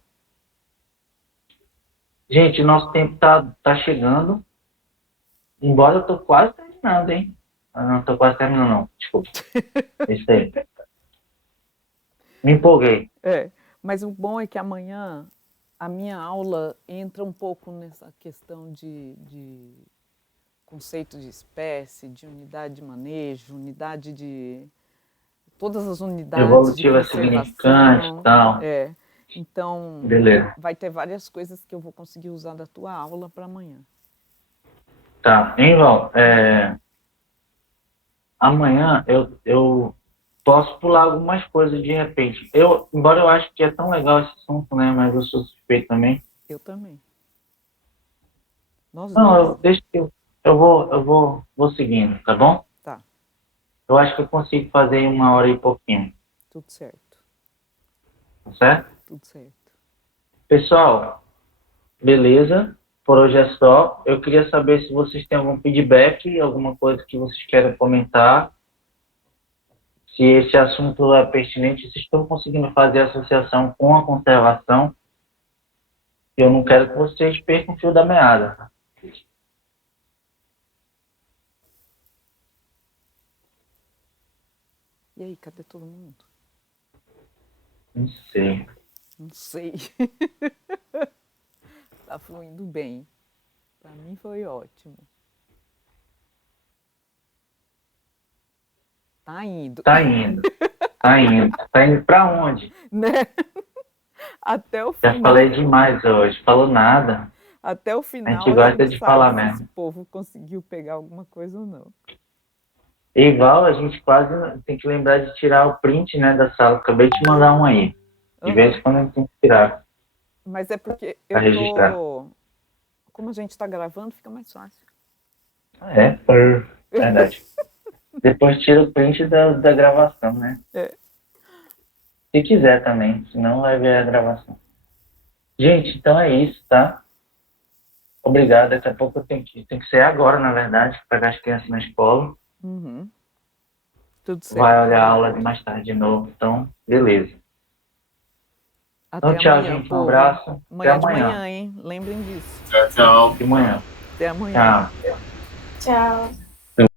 Gente, nosso tempo tá chegando. Embora eu tô quase terminando, hein? Não tô quase terminando, não. Desculpa. Isso aí. Me empolguei. Mas o bom é que amanhã a minha aula entra um pouco nessa questão de conceito de espécie, de unidade de manejo, unidade de... todas as unidades Evolutiva de significante e tal. Então, beleza. Vai ter várias coisas que eu vou conseguir usar da tua aula para amanhã. Tá. Hein, Val? Amanhã eu posso pular algumas coisas de repente. Embora eu acho que é tão legal esse assunto, né? Mas eu sou suspeito também. Eu também. Deixa que eu vou seguindo, tá bom? Tá. Eu acho que eu consigo fazer em 1 hora e pouquinho. Tudo certo. Tá certo? Tudo certo. Pessoal, beleza? Por hoje é só. Eu queria saber se vocês têm algum feedback, alguma coisa que vocês querem comentar. Se esse assunto é pertinente, vocês estão conseguindo fazer associação com a conservação. Eu não quero que vocês percam o fio da meada. E aí, cadê todo mundo? Não sei. Não sei. Tá fluindo bem. Para mim foi ótimo. Tá indo. Tá indo. Tá indo pra onde? Né? Até o final. Já falei demais hoje. Falou nada. Até o final. A gente gosta de falar mesmo. Se esse povo conseguiu pegar alguma coisa ou não. Igual, a gente quase tem que lembrar de tirar o print, né, da sala. Acabei de mandar um aí. De vez em quando a gente tem que tirar. Mas é porque registrar. Como a gente está gravando, fica mais fácil. Verdade. Depois tira o print da gravação, né? Se quiser também, senão vai ver a gravação. Gente, então é isso, tá? Obrigado. Daqui a pouco eu tenho que sair agora, na verdade, pegar as crianças na escola. Tudo certo. Vai olhar a aula de mais tarde de novo, então, beleza. Até tchau, amanhã, gente. Um povo. abraço. Amanhã Até amanhã. de manhã, hein? Lembrem disso. Tchau. De manhã. Até amanhã. Tchau. Tchau.